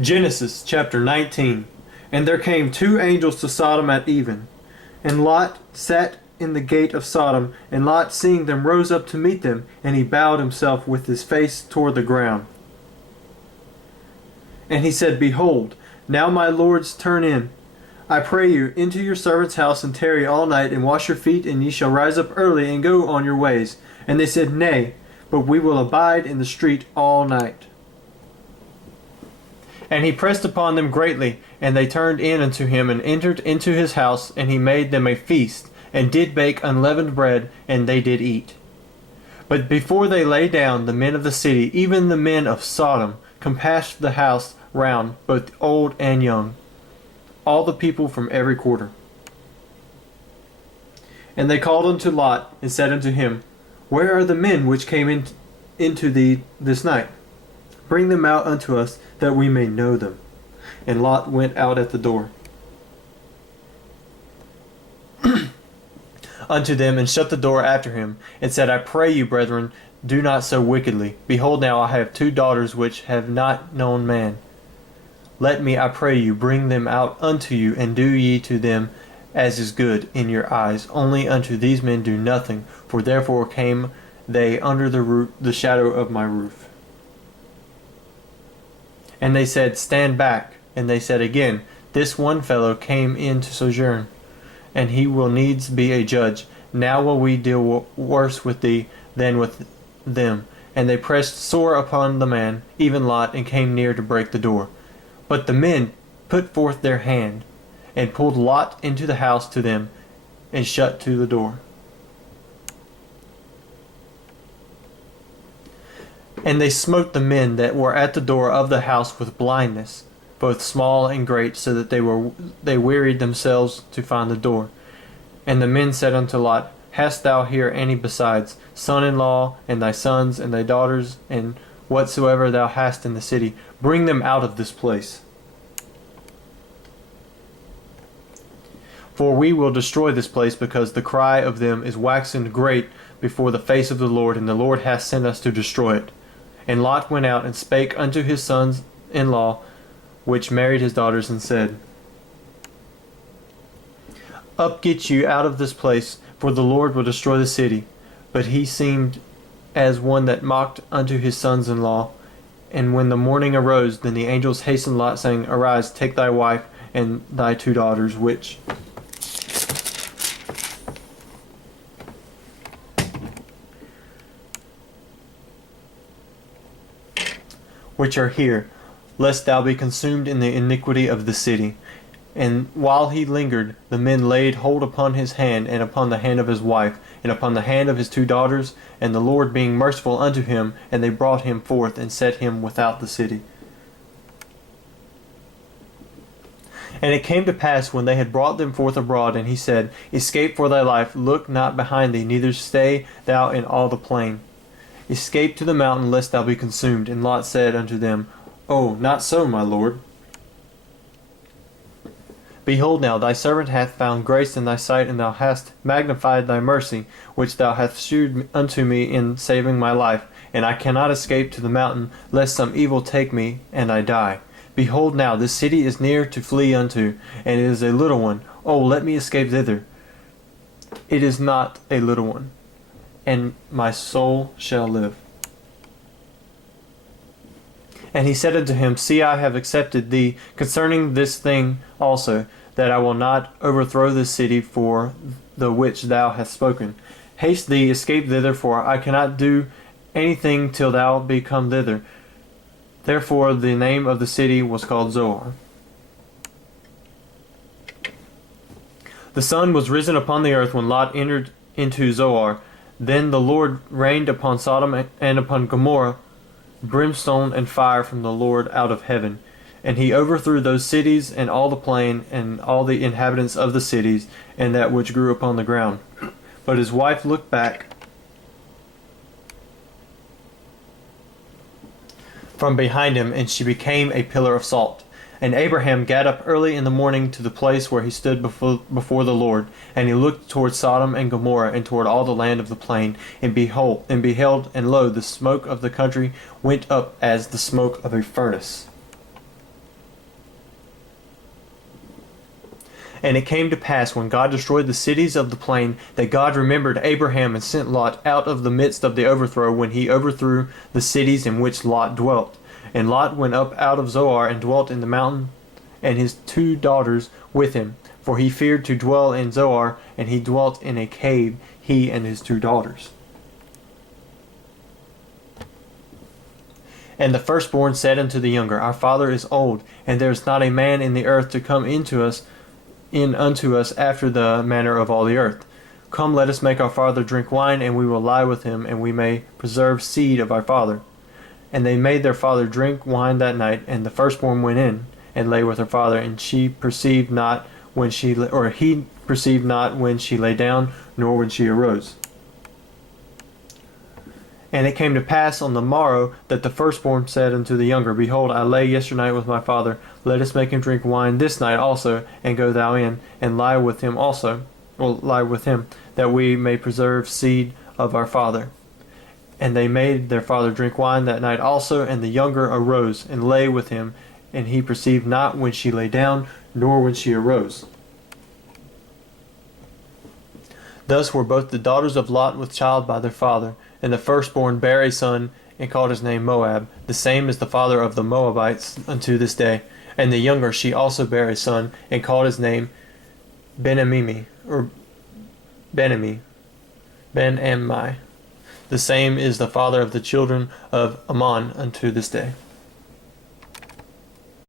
Genesis chapter 19. And there came two angels to Sodom at even. And Lot sat in the gate of Sodom, and Lot, seeing them, rose up to meet them, and he bowed himself with his face toward the ground. And he said, Behold, now my lords, turn in, I pray you, into your servant's house, and tarry all night, and wash your feet, and ye shall rise up early, and go on your ways. And they said, Nay, but we will abide in the street all night. And he pressed upon them greatly, and they turned in unto him, and entered into his house, and he made them a feast, and did bake unleavened bread, and they did eat. But before they lay down, the men of the city, even the men of Sodom, compassed the house round, both old and young, all the people from every quarter. And they called unto Lot, and said unto him, Where are the men which came into thee this night? Bring them out unto us, that we may know them. And Lot went out at the door unto them, and shut the door after him, and said, I pray you, brethren, do not so wickedly. Behold, now I have two daughters which have not known man. Let me, I pray you, bring them out unto you, and do ye to them as is good in your eyes. Only unto these men do nothing, for therefore came they under the shadow of my roof. And they said, Stand back. And they said again, This one fellow came in to sojourn, and he will needs be a judge. Now will we deal worse with thee than with them. And they pressed sore upon the man, even Lot, and came near to break the door. But the men put forth their hand, and pulled Lot into the house to them, and shut to the door. And they smote the men that were at the door of the house with blindness, both small and great, so that they wearied themselves to find the door. And the men said unto Lot, Hast thou here any besides, son-in-law, and thy sons, and thy daughters, and whatsoever thou hast in the city? Bring them out of this place. For we will destroy this place, because the cry of them is waxen great before the face of the Lord, and the Lord hath sent us to destroy it. And Lot went out and spake unto his sons-in-law, which married his daughters, and said, Up, get you out of this place, for the Lord will destroy the city. But he seemed as one that mocked unto his sons-in-law. And when the morning arose, then the angels hastened Lot, saying, Arise, take thy wife and thy two daughters, which are here, lest thou be consumed in the iniquity of the city. And while he lingered, the men laid hold upon his hand, and upon the hand of his wife, and upon the hand of his two daughters, and the Lord being merciful unto him, and they brought him forth, and set him without the city. And it came to pass, when they had brought them forth abroad, and he said, Escape for thy life, look not behind thee, neither stay thou in all the plain. Escape to the mountain, lest thou be consumed. And Lot said unto them, Oh, not so, my lord. Behold now, thy servant hath found grace in thy sight, and thou hast magnified thy mercy, which thou hast shewed unto me in saving my life. And I cannot escape to the mountain, lest some evil take me, and I die. Behold now, this city is near to flee unto, and it is a little one. Oh, let me escape thither. It is not a little one, and my soul shall live. And he said unto him, See, I have accepted thee concerning this thing also, that I will not overthrow this city for the which thou hast spoken. Haste thee, escape thither, for I cannot do anything till thou be come thither. Therefore the name of the city was called Zoar. The sun was risen upon the earth when Lot entered into Zoar. Then the Lord rained upon Sodom and upon Gomorrah brimstone and fire from the Lord out of heaven. And he overthrew those cities, and all the plain, and all the inhabitants of the cities, and that which grew upon the ground. But his wife looked back from behind him, and she became a pillar of salt. And Abraham got up early in the morning to the place where he stood before the Lord, and he looked toward Sodom and Gomorrah, and toward all the land of the plain, and beheld, and lo, the smoke of the country went up as the smoke of a furnace. And it came to pass, when God destroyed the cities of the plain, that God remembered Abraham and sent Lot out of the midst of the overthrow, when he overthrew the cities in which Lot dwelt. And Lot went up out of Zoar and dwelt in the mountain, and his 2 daughters with him. For he feared to dwell in Zoar, and he dwelt in a cave, he and his 2 daughters. And the firstborn said unto the younger, Our father is old, and there is not a man in the earth to come in unto us after the manner of all the earth. Come, let us make our father drink wine, and we will lie with him, and we may preserve seed of our father. And they made their father drink wine that night, and the firstborn went in and lay with her father, and he perceived not when she lay down, nor when she arose. And it came to pass on the morrow that the firstborn said unto the younger, Behold, I lay yesternight with my father. Let us make him drink wine this night also, and go thou in, and lie with him also, or lie with him, that we may preserve seed of our father. And they made their father drink wine that night also, and the younger arose, and lay with him, and he perceived not when she lay down, nor when she arose. Thus were both the daughters of Lot with child by their father. And the firstborn bare a son, and called his name Moab. The same is the father of the Moabites unto this day. And the younger she also bare a son, and called his name Ben-Ammi. The same is the father of the children of Ammon unto this day.